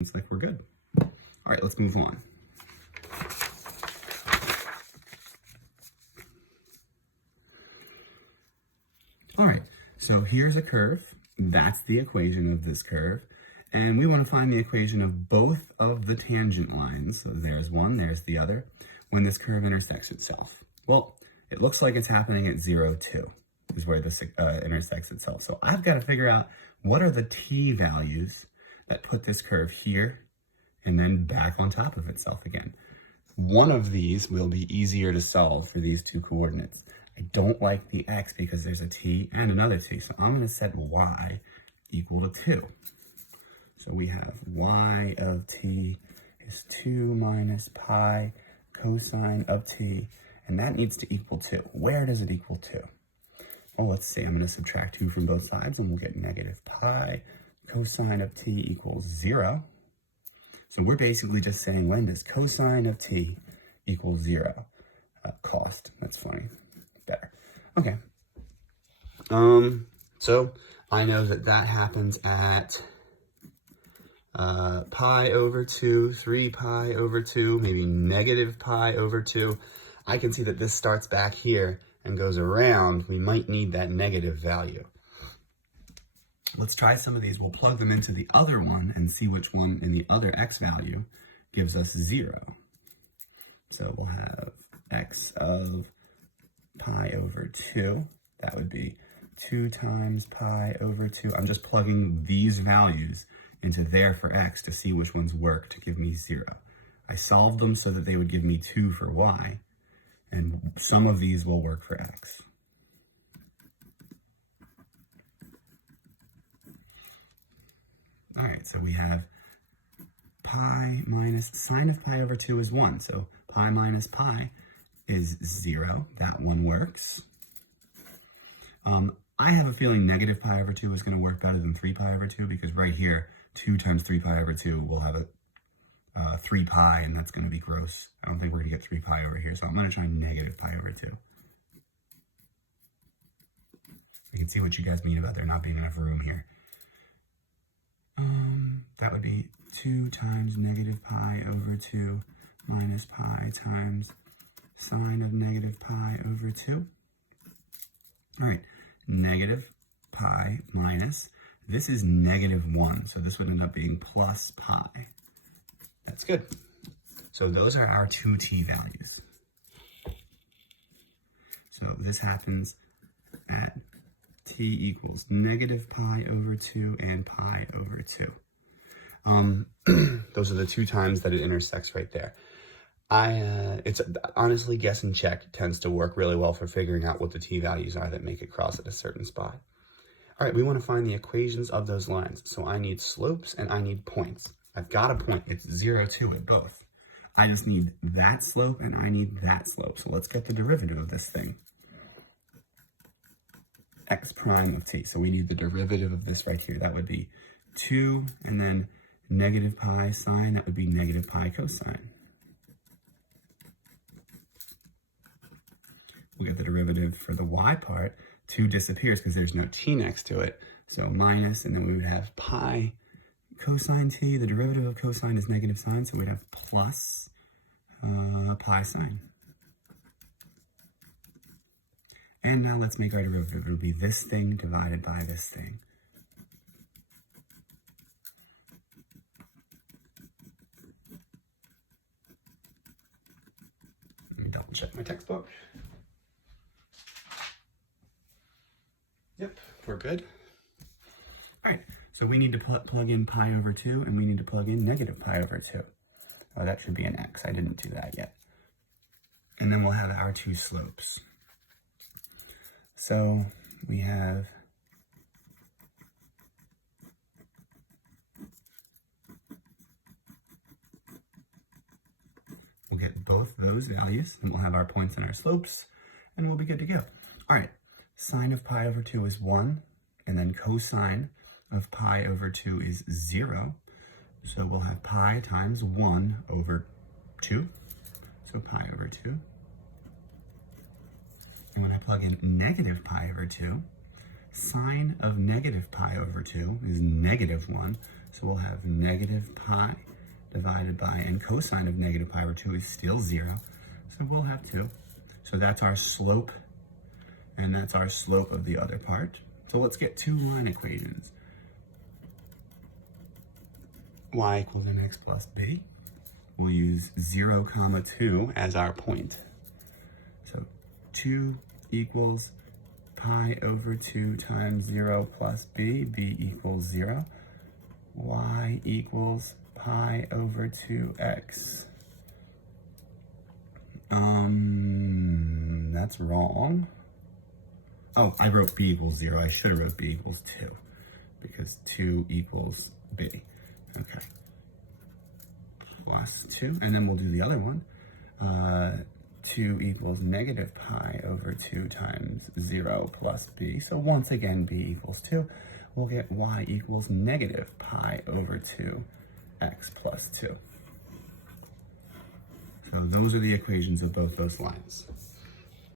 Looks like we're good. All right, let's move on. All right, so here's a curve. That's the equation of this curve. And we want to find the equation of both of the tangent lines. So there's one, there's the other, when this curve intersects itself. Well, it looks like it's happening at 0, 2 is where this intersects itself. So I've got to figure out what are the t values that put this curve here and then back on top of itself again. One of these will be easier to solve for these two coordinates. I don't like the x because there's a t and another t, so I'm going to set y equal to 2. So we have y of t is 2 minus pi cosine of t, and that needs to equal 2. Where does it equal 2? Well, let's see, I'm going to subtract 2 from both sides, and we'll get negative pi cosine of t equals 0. So we're basically just saying, when does cosine of t equal 0? Cost, that's funny, better. Okay, so I know that that happens at pi over 2, 3 pi over 2, maybe negative pi over 2. I can see that this starts back here and goes around. We might need that negative value. Let's try some of these. We'll plug them into the other one and see which one in the other x value gives us 0. So we'll have x of pi over 2. That would be 2 times pi over 2. I'm just plugging these values into there for x to see which ones work to give me 0. I solved them so that they would give me 2 for y, and some of these will work for x. All right, so we have pi minus sine of pi over 2 is 1, so pi minus pi is 0. That one works. I have a feeling negative pi over 2 is going to work better than 3 pi over 2, because right here, 2 times 3 pi over 2 will have a 3 pi, and that's going to be gross. I don't think we're going to get 3 pi over here, so I'm going to try negative pi over 2. You can see what you guys mean about there not being enough room here. That would be 2 times negative pi over 2 minus pi times sine of negative pi over 2. All right, negative pi minus, this is negative 1, so this would end up being plus pi. That's good. So those are our two t values. So this happens at t equals negative pi over 2 and pi over 2. Those are the two times that it intersects right there. It's honestly, guess and check tends to work really well for figuring out what the t values are that make it cross at a certain spot. All right, we want to find the equations of those lines. So I need slopes and I need points. I've got a point. It's 0, 2 at both. I just need that slope and I need that slope. So let's get the derivative of this thing. X prime of t. So we need the derivative of this right here. That would be 2, and then negative pi sine, that would be negative pi cosine. We'll get the derivative for the y part. 2 disappears because there's no t next to it. So minus, and then we would have pi cosine t. The derivative of cosine is negative sine, so we'd have plus pi sine. And now let's make our derivative. It would be this thing divided by this thing. Let me double check my textbook. Yep, we're good. All right, so we need to plug in pi over 2, and we need to plug in negative pi over 2. Oh, that should be an x. I didn't do that yet. And then we'll have our two slopes. So we have we'll get both those values, and we'll have our points and our slopes, and we'll be good to go. All right, sine of pi over 2 is 1, and then cosine of pi over 2 is 0. So we'll have pi times 1 over 2, so pi over 2. And when I plug in negative pi over 2, sine of negative pi over 2 is negative 1. So we'll have negative pi divided by, and cosine of negative pi over 2 is still 0. So we'll have 2. So that's our slope, and that's our slope of the other part. So let's get two line equations. Y equals mx plus b. We'll use 0, 2 as our point. So 2 equals pi over 2 times 0 plus b, b equals 0. Y equals pi over 2x. That's wrong. Oh, I wrote b equals 0. I should have wrote b equals 2 because 2 equals b. Okay. Plus 2, and then we'll do the other one. 2 equals negative pi over 2 times 0 plus b. So once again, b equals 2. We'll get y equals negative pi over 2x plus 2. So those are the equations of both those lines.